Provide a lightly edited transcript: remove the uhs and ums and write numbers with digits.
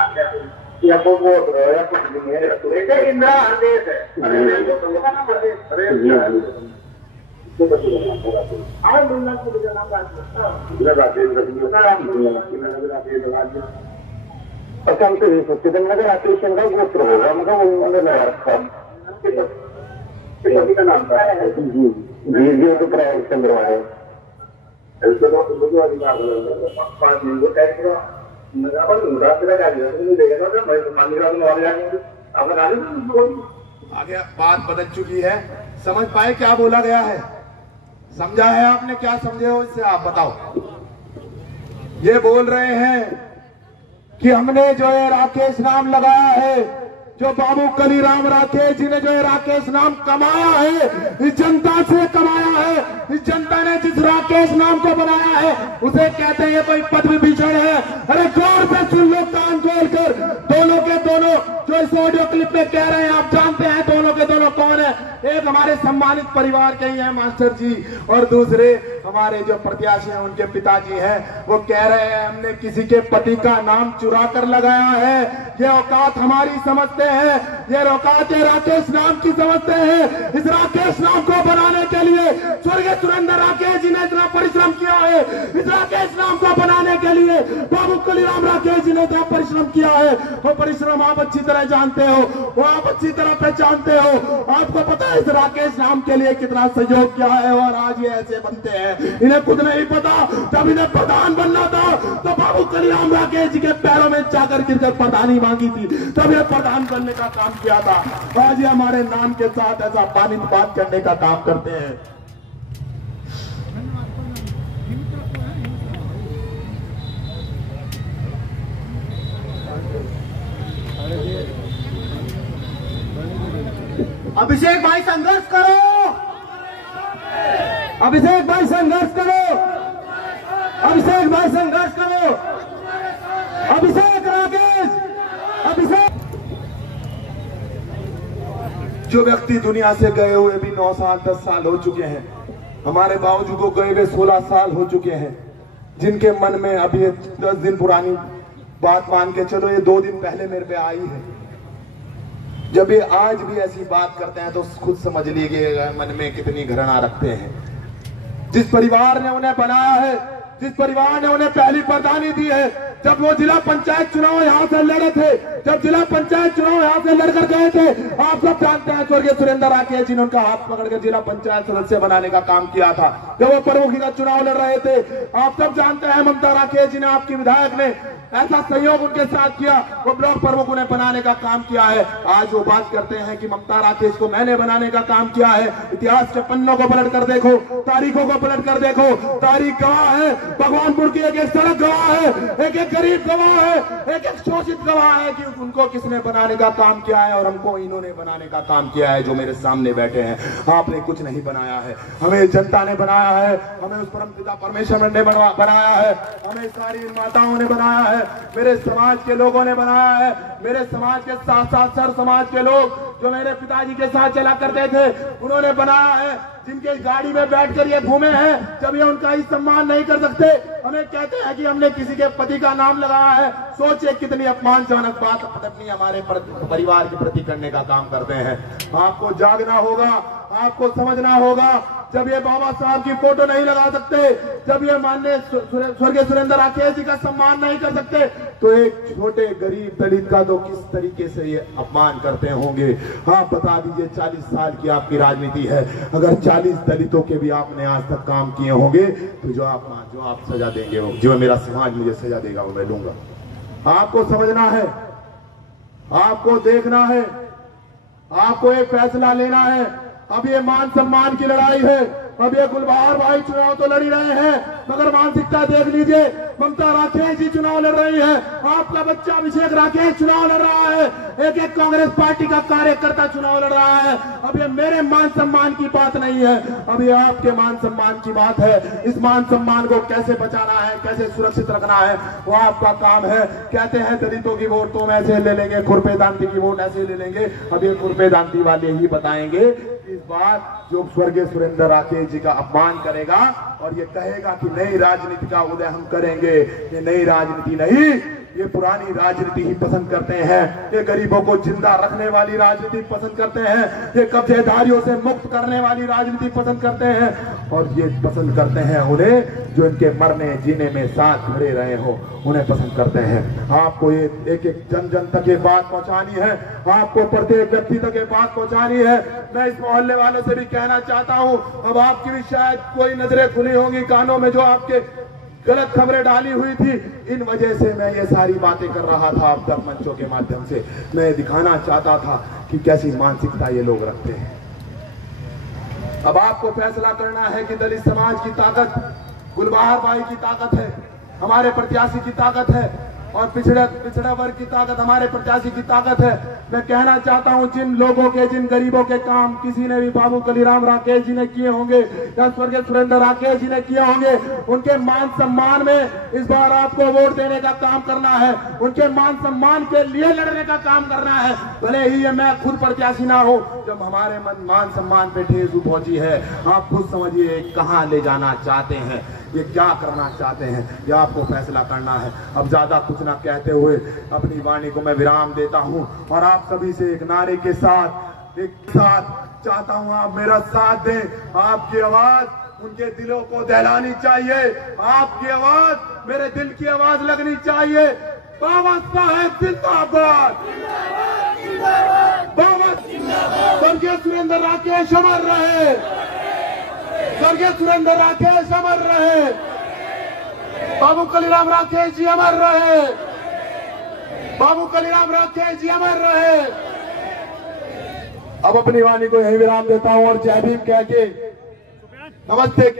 अच्छा या तो वो या कुछ नहीं है तो एक इंदिरा आदेश है अच्छा हम तो नहीं सोचते थे मगर राकेश का गोत्र होगा मगर उन्होंने लगा रखा का नाम था जी जी तो प्रयाग चंद्र है ऐसे तो आगे बात बदल चुकी है। समझ पाए क्या बोला गया है? समझा है आपने? क्या समझे हो इससे आप बताओ। ये बोल रहे हैं कि हमने जो है राकेश नाम लगाया है, जो बाबू कलीराम राकेश जी ने जो है राकेश नाम कमाया है, इस जनता से कमाया है। इस जनता ने जिस राकेश नाम को बनाया है उसे कहते हैं कोई पद विभीषण है। अरे गौर से सुन लो, कान खोल कर। दोनों के दोनों जो इस ऑडियो क्लिप में कह रहे हैं आप जानते हैं दोनों के दोनों कौन है। एक हमारे सम्मानित परिवार के ही हैं मास्टर जी, और दूसरे हमारे जो प्रत्याशी हैं उनके पिताजी हैं। वो कह रहे हैं हमने किसी के पति का नाम चुरा कर लगाया है। ये औकात हमारी समझते हैं, ये औकात राकेश नाम की समझते हैं। इस राकेश नाम को बनाने के लिए स्वर्गीय सुरेंद्र राकेश जी ने इतना परिश्रम किया है। इस राकेश नाम को बनाने के लिए बाबू कलीराम राकेश जी ने इतना परिश्रम किया है। वो परिश्रम आप अच्छी तरह जानते हो, वो आप अच्छी तरह पहचानते हो। आपको पता है इस राकेश नाम के लिए कितना सहयोग किया है, और आज ये ऐसे बनते हैं। इन्हें खुद नहीं पता, जब इन्हें प्रधान बनना था तो बाबू कलीराम राकेश जी के पैरों में जाकर गिरकर प्रधानी मांगी थी, तब ये प्रधान बनने का काम किया था। आज ये हमारे नाम के साथ ऐसा पानी बात करने का काम करते हैं। अभिषेक भाई संघर्ष करो, अभिषेक भाई संघर्ष करो, अभिषेक भाई संघर्ष करो, अभिषेक राकेश, अभिषेक। जो व्यक्ति दुनिया से गए हुए भी 9 साल 10 साल हो चुके हैं, हमारे बाबूजी को गए हुए 16 साल हो चुके हैं, जिनके मन में अभी 10 दिन पुरानी बात मान के चलो, ये 2 दिन पहले मेरे पे आई है। जब ये आज भी ऐसी बात करते हैं तो खुद समझ लीजिएगा मन में कितनी घृणा रखते हैं। जिस परिवार ने उन्हें बनाया है, जिस परिवार ने उन्हें पहली प्रधानी दी है, जब वो जिला पंचायत चुनाव यहाँ से लड़े थे, जब जिला पंचायत चुनाव यहाँ से लड़कर गए थे, आप सब जानते हैं स्वर्गीय सुरेंद्र राकेश जी ने उनका हाथ पकड़कर जिला पंचायत सदस्य बनाने का काम किया था। जब वो प्रमुखी का चुनाव लड़ रहे थे, आप सब जानते हैं ममता राकेश जी ने, आपकी विधायक ने ऐसा सहयोग उनके साथ किया, वो ब्लॉक प्रमुख उन्हें बनाने का काम किया है। आज वो बात करते हैं कि ममता राकेश को मैंने बनाने का काम किया है। इतिहास के पन्नों को पलट कर देखो, तारीखों को पलट कर देखो, तारीख गवाह है, भगवानपुर की एक एक सड़क गवाह है, एक एक गरीब गवाह है, एक एक शोषित गवाह है कि उनको किसने बनाने का काम किया है, और हमको इन्होंने बनाने का काम किया है जो मेरे सामने बैठे हैं। आपने कुछ नहीं बनाया है, हमें जनता ने बनाया है, हमें उस परम पिता परमेश्वर ने बनाया है, हमें सारी माताओं ने बनाया है, मेरे समाज के लोगों ने बनाया है, मेरे समाज के साथ साथ सर समाज के लोग जो मेरे पिताजी के साथ चला करते थे उन्होंने बनाया है, जिनके गाड़ी में बैठकर ये घूमे हैं। जब ये उनका ही सम्मान नहीं कर सकते, हमें कहते हैं कि हमने किसी के पति का नाम लगाया है। सोचिए कितनी अपमानजनक बात अपनी हमारे परिवार के प्रति करने का काम करते हैं। आपको जागना होगा, आपको समझना होगा। जब ये बाबा साहब की फोटो नहीं लगा सकते, जब ये माननीय स्वर्गीय सुरेंद्र राकेश जी का सम्मान नहीं कर सकते, तो एक छोटे गरीब दलित का तो किस तरीके से ये अपमान करते होंगे। आप बता दीजिए, 40 साल की आपकी राजनीति है, अगर 40 दलितों के भी आपने आज तक काम किए होंगे तो जो आप सजा देंगे, जो मेरा समाज मुझे सजा देगा वो मैं लूंगा। आपको समझना है, आपको देखना है, आपको एक फैसला लेना है। अब ये मान सम्मान की लड़ाई है, अब ये गुलबहार भाई चुनाव तो लड़ ही रहे हैं, मगर मानसिकता देख लीजिए। ममता राकेश जी चुनाव लड़ रही है, आपका बच्चा अभिषेक राकेश चुनाव लड़ रहा है, एक एक कांग्रेस पार्टी का कार्यकर्ता चुनाव लड़ रहा है। अब ये मेरे मान सम्मान की बात नहीं है, अब ये आपके मान सम्मान की बात है। इस मान सम्मान को कैसे बचाना है, कैसे सुरक्षित रखना है, वो आपका काम है। कहते हैं दलितों की वोट तो हम ऐसे ले लेंगे, खुरपे दांती की वोट ऐसे ले लेंगे। अब ये खुरपे दांती वाले ही बताएंगे इस बार जो स्वर्गीय सुरेंद्र राकेश जी का अपमान करेगा और ये कहेगा कि नई राजनीति का उदय हम करेंगे। ये नई राजनीति नहीं, ये पुरानी राजनीति ही पसंद करते हैं। ये गरीबों को जिंदा रखने वाली राजनीति पसंद करते हैं, ये कब्जेदारियों से मुक्त करने वाली राजनीति पसंद करते हैं। और ये पसंद करते हैं उन्हें जो इनके मरने जीने में साथ खड़े रहे हो, उन्हें पसंद करते हैं। आपको ये एक एक जन जन तक ये बात पहुंचानी है, आपको प्रत्येक व्यक्ति तक ये बात पहुंचानी है। मैं इस मोहल्ले वालों से भी कहना चाहता हूं, अब आपकी भी शायद कोई नजरें खुली होंगी कानों में, जो आपके गलत खबरें डाली हुई थी, इन वजह से मैं ये सारी बातें कर रहा था। आप तक मंचों के माध्यम से मैं दिखाना चाहता था कि कैसी मानसिकता ये लोग रखते हैं। अब आपको फैसला करना है कि दलित समाज की ताकत गुलबहार भाई की ताकत है, हमारे प्रत्याशी की ताकत है, और पिछड़ा वर्ग की ताकत हमारे प्रत्याशी की ताकत है। मैं कहना चाहता हूं, जिन लोगों के, जिन गरीबों के काम किसी ने भी बाबू कलीराम राकेश जी ने किए होंगे या स्वर्गीय सुरेंद्र राकेश जी ने किए होंगे, उनके मान सम्मान में इस बार आपको वोट देने का काम करना है, उनके मान सम्मान के लिए लड़ने का काम करना है। भले ही ये मैं खुद प्रत्याशी ना हो, जब हमारे मान सम्मान पे ठेस पहुंची है, आप खुद समझिए कहां ले जाना चाहते हैं, ये क्या करना चाहते हैं, ये आपको फैसला करना है। अब ज्यादा कुछ ना कहते हुए अपनी वाणी को मैं विराम देता हूं और आप सभी से एक नारे के साथ चाहता हूं आप मेरा साथ दें। आपकी आवाज उनके दिलों को दहलानी चाहिए, आपकी आवाज मेरे दिल की आवाज लगनी चाहिए। बाबा साहेब जिंदाबाद, बाबा स्वर्गीय सुरेंद्र राकेश अमर रहे, स्वर्गीय सुरेंद्र राकेश अमर रहे, बाबू कलीराम राकेश जी अमर रहे, बाबू कलीराम राकेश जी अमर रहे। अब अपनी वाणी को यही विराम देता हूं और जय भीम कह के नमस्ते।